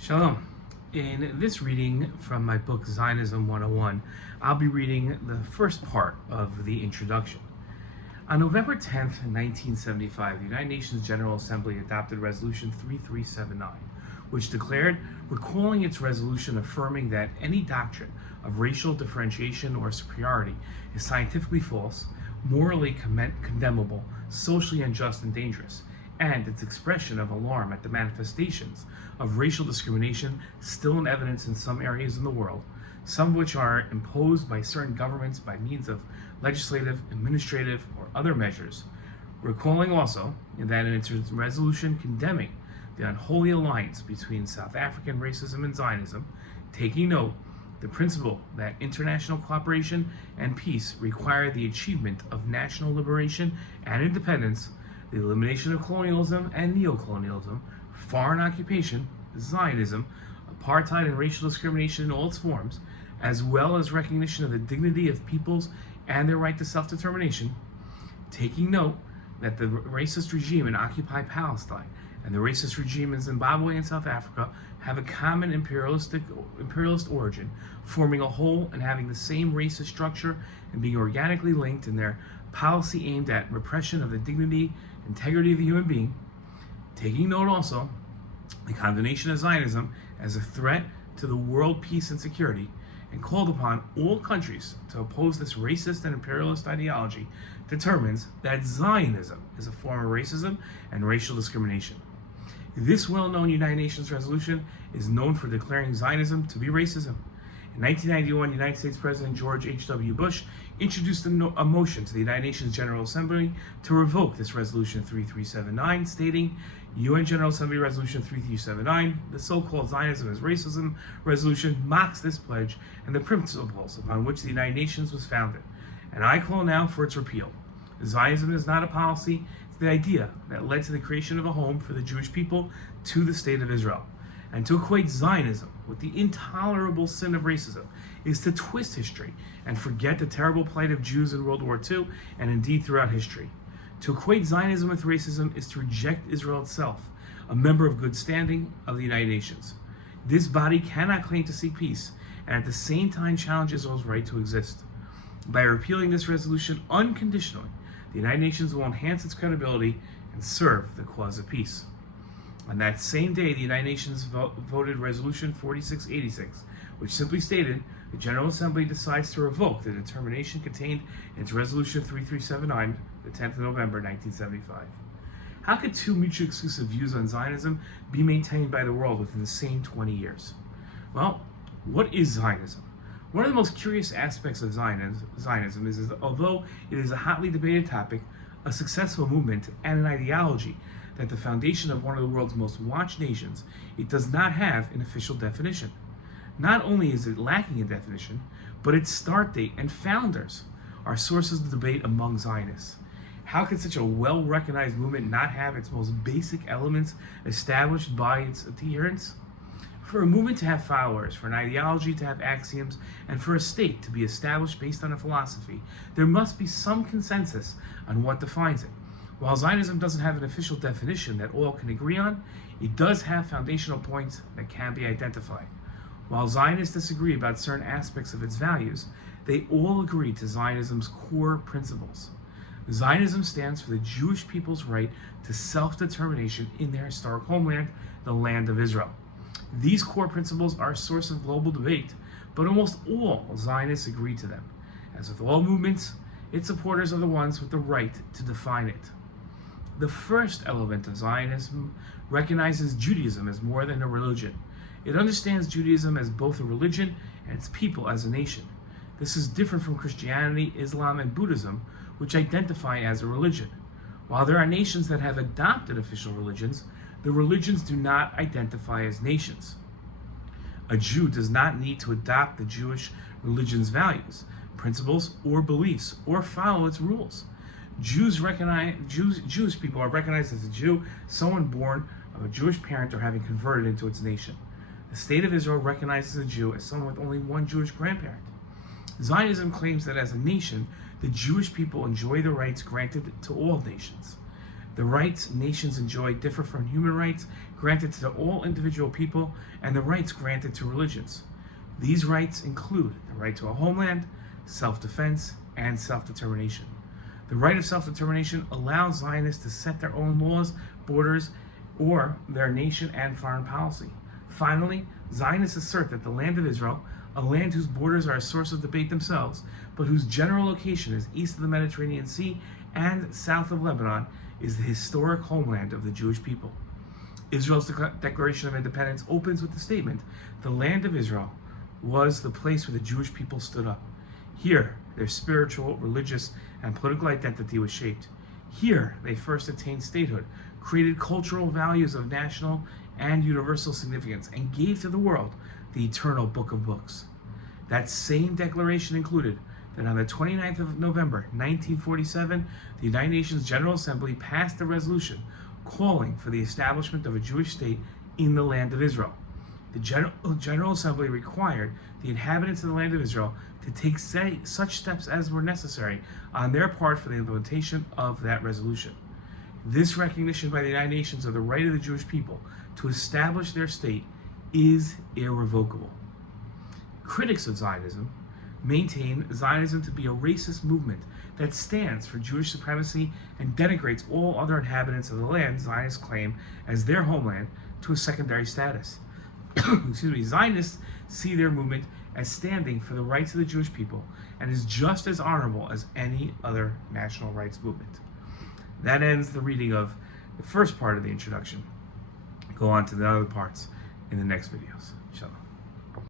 Shalom. In this reading from my book Zionism 101, I'll be reading the first part of the introduction. On November 10th, 1975, the United Nations General Assembly adopted Resolution 3379, which declared, recalling its resolution affirming that any doctrine of racial differentiation or superiority is scientifically false, morally condemnable, socially unjust and dangerous, and its expression of alarm at the manifestations of racial discrimination still in evidence in some areas in the world, some of which are imposed by certain governments by means of legislative, administrative, or other measures, recalling also that in its resolution condemning the unholy alliance between South African racism and Zionism, taking note the principle that international cooperation and peace require the achievement of national liberation and independence, the elimination of colonialism and neocolonialism, foreign occupation, Zionism, apartheid and racial discrimination in all its forms, as well as recognition of the dignity of peoples and their right to self-determination, taking note that the racist regime in occupied Palestine and the racist regime in Zimbabwe and South Africa have a common imperialist origin, forming a whole and having the same racist structure and being organically linked in their policy aimed at repression of the dignity, integrity of the human being, taking note also the condemnation of Zionism as a threat to the world peace and security, and called upon all countries to oppose this racist and imperialist ideology, determines that Zionism is a form of racism and racial discrimination. This well-known United Nations resolution is known for declaring Zionism to be racism. In 1991, United States President George H.W. Bush introduced a motion to the United Nations General Assembly to revoke this Resolution 3379, stating, UN General Assembly Resolution 3379, the so-called Zionism is Racism resolution, mocks this pledge and the principles upon which the United Nations was founded, and I call now for its repeal. Zionism is not a policy, it's the idea that led to the creation of a home for the Jewish people to the State of Israel. And to equate Zionism with the intolerable sin of racism is to twist history and forget the terrible plight of Jews in World War II and indeed throughout history. To equate Zionism with racism is to reject Israel itself, a member of good standing of the United Nations. This body cannot claim to seek peace and at the same time challenge Israel's right to exist. By repealing this resolution unconditionally, the United Nations will enhance its credibility and serve the cause of peace. On that same day, the United Nations voted Resolution 4686, which simply stated, the General Assembly decides to revoke the determination contained in its Resolution 3379, the 10th of November, 1975. How could two mutually exclusive views on Zionism be maintained by the world within the same 20 years? Well, what is Zionism? One of the most curious aspects of Zionism is that although it is a hotly debated topic, a successful movement, and an ideology that the foundation of one of the world's most watched nations, it does not have an official definition. Not only is it lacking a definition, but its start date and founders are sources of debate among Zionists. How can such a well-recognized movement not have its most basic elements established by its adherents? For a movement to have followers, for an ideology to have axioms, and for a state to be established based on a philosophy, there must be some consensus on what defines it. While Zionism doesn't have an official definition that all can agree on, it does have foundational points that can be identified. While Zionists disagree about certain aspects of its values, they all agree to Zionism's core principles. Zionism stands for the Jewish people's right to self-determination in their historic homeland, the land of Israel. These core principles are a source of global debate, but almost all Zionists agree to them. As with all movements, its supporters are the ones with the right to define it. The first element of Zionism recognizes Judaism as more than a religion. It understands Judaism as both a religion and its people as a nation. This is different from Christianity, Islam, and Buddhism, which identify as a religion. While there are nations that have adopted official religions, the religions do not identify as nations. A Jew does not need to adopt the Jewish religion's values, principles, or beliefs, or follow its rules. Jewish people are recognized as a Jew, someone born of a Jewish parent or having converted into its nation. The State of Israel recognizes a Jew as someone with only one Jewish grandparent. Zionism claims that as a nation, the Jewish people enjoy the rights granted to all nations. The rights nations enjoy differ from human rights granted to all individual people and the rights granted to religions. These rights include the right to a homeland, self-defense, and self-determination. The right of self-determination allows Zionists to set their own laws, borders, or their nation and foreign policy. Finally, Zionists assert that the land of Israel, a land whose borders are a source of debate themselves, but whose general location is east of the Mediterranean Sea and south of Lebanon, is the historic homeland of the Jewish people. Israel's Declaration of Independence opens with the statement, "The land of Israel was the place where the Jewish people stood up. Here, their spiritual, religious, and political identity was shaped. Here, they first attained statehood, created cultural values of national and universal significance, and gave to the world the eternal book of books." That same declaration included that on the 29th of November, 1947, the United Nations General Assembly passed a resolution calling for the establishment of a Jewish state in the land of Israel. The General Assembly required the inhabitants of the land of Israel to take such steps as were necessary on their part for the implementation of that resolution. This recognition by the United Nations of the right of the Jewish people to establish their state is irrevocable. Critics of Zionism maintain Zionism to be a racist movement that stands for Jewish supremacy and denigrates all other inhabitants of the land Zionists claim as their homeland to a secondary status. Zionists see their movement as standing for the rights of the Jewish people and is just as honorable as any other national rights movement. That ends the reading of the first part of the introduction. Go on to the other parts in the next videos. Shalom.